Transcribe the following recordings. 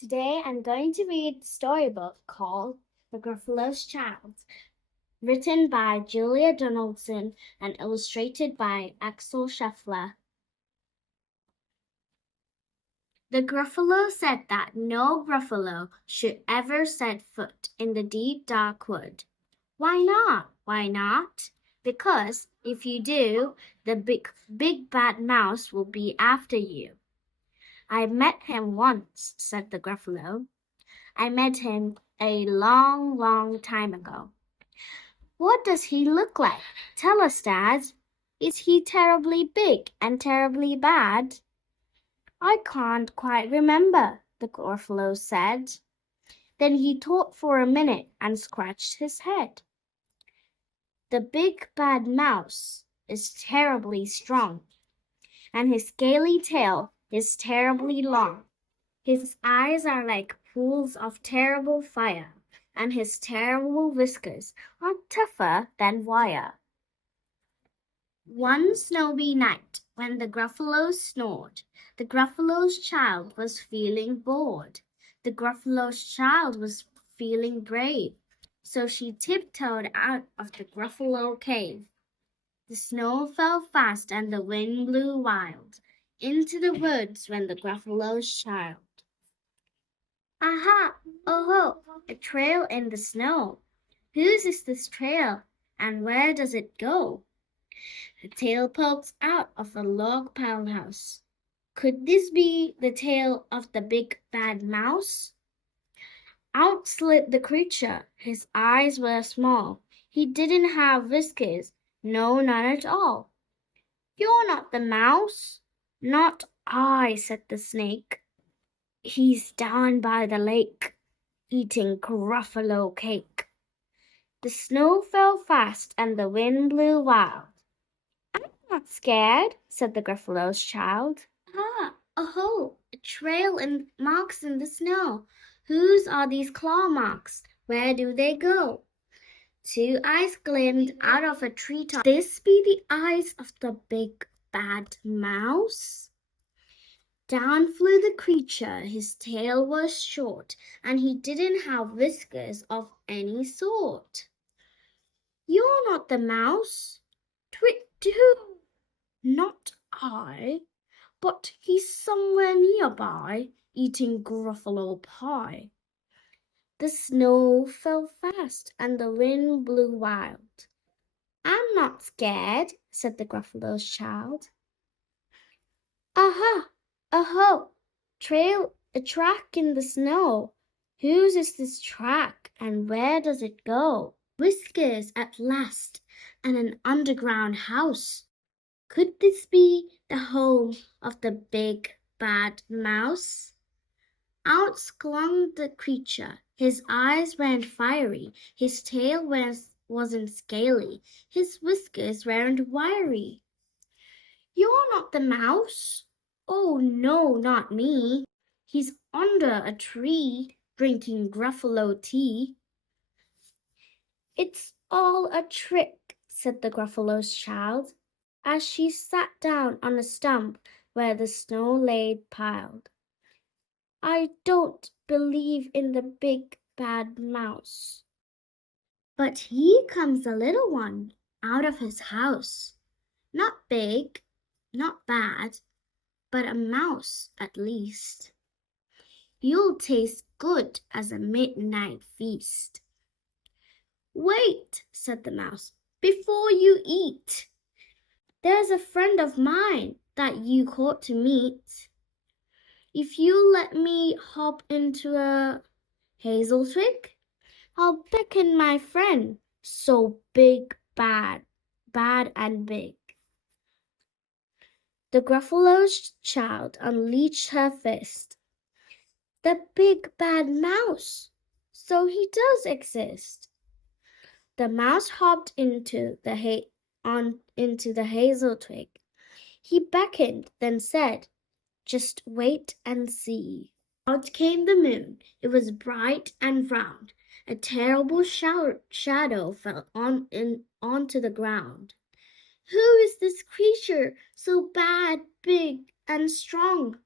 Today I'm going to read the storybook called The Gruffalo's Child, written by Julia Donaldson and illustrated by Axel Scheffler. The Gruffalo said that no Gruffalo should ever set foot in the deep dark wood. Why not? Why not? Because if you do, the big bad mouse will be after you. I met him once, said the Gruffalo. I met him a long, long time ago. What does he look like? Tell us, Dad. Is he terribly big and terribly bad? I can't quite remember, the Gruffalo said. Then he thought for a minute and scratched his head. The big bad mouse is terribly strong, and his scaly tail is terribly long. His eyes are like pools of terrible fire, and his terrible whiskers are tougher than wire. One snowy night, when the Gruffalos snored, the Gruffalo's child was feeling bored. The Gruffalo's child was feeling brave, so she tiptoed out of the Gruffalo cave. The snow fell fast and the wind blew wild. Into the woods went the Gruffalo's child. Aha! Oh ho! A trail in the snow. Whose is this trail, and where does it go? The tail pokes out of a log pile house. Could this be the tail of the big bad mouse? Out slid the creature. His eyes were small. He didn't have whiskers. No, none at all. You're not the mouse. Not I, said the snake. He's down by the lake, eating Gruffalo cake. The snow fell fast and the wind blew wild. I'm not scared, said the Gruffalo's child. Ah, oh, a trail and marks in the snow. Whose are these claw marks? Where do they go? Two eyes gleamed out of a treetop. Could this be the eyes of the big bad mouse? Down flew the creature. His tail was short, and he didn't have whiskers of any sort. You're not the mouse. Twit-too! Not I, but he's somewhere nearby, eating Gruffalo pie. The snow fell fast, and the wind blew wild. I'm not scared, said the Gruffalo's child. Aha! Oh, a track in the snow. Whose is this track, and where does it go? Whiskers at last, and an underground house. Could this be the home of the big bad mouse? Out sklunk the creature. His eyes weren't fiery, his tail wasn't scaly, his whiskers weren't wiry. You're not the mouse. Oh, no, not me. He's under a tree, drinking Gruffalo tea. It's all a trick, said the Gruffalo's child, as she sat down on a stump where the snow lay piled. I don't believe in the big bad mouse. But here comes a little one out of his house. Not big, not bad, but a mouse at least. You'll taste good as a midnight feast. Wait, said the mouse, before you eat. There's a friend of mine that you ought to meet. If you let me hop into a hazel twig, I'll beckon my friend, so big, bad and big. The Gruffalo's child unleashed her fist. The big bad mouse! So he does exist. The mouse hopped into the hazel twig. He beckoned, then said, "Just wait and see." Out came the moon. It was bright and round. A terrible shadow fell onto the ground. Who is this creature, so bad, big, and strong?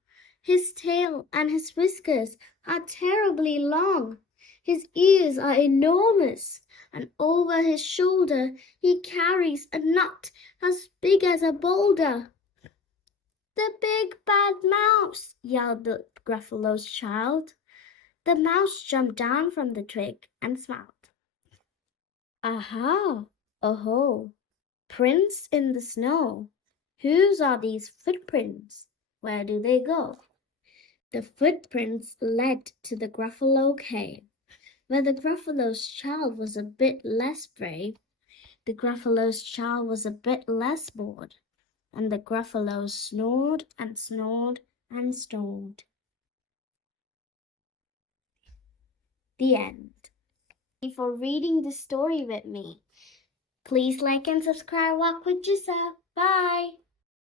His tail and his whiskers are terribly long. His ears are enormous, and over his shoulder he carries a nut as big as a boulder. The big bad mouse, yelled the Gruffalo's child. The mouse jumped down from the twig and smiled. Aha! Oh-ho! Prints in the snow. Whose are these footprints? Where do they go? The footprints led to the Gruffalo cave, where the Gruffalo's child was a bit less brave. The Gruffalo's child was a bit less bored, and the Gruffalos snored and snored and snored. The end. Thank you for reading the story with me. Please like and subscribe. Walk with yourself. Bye.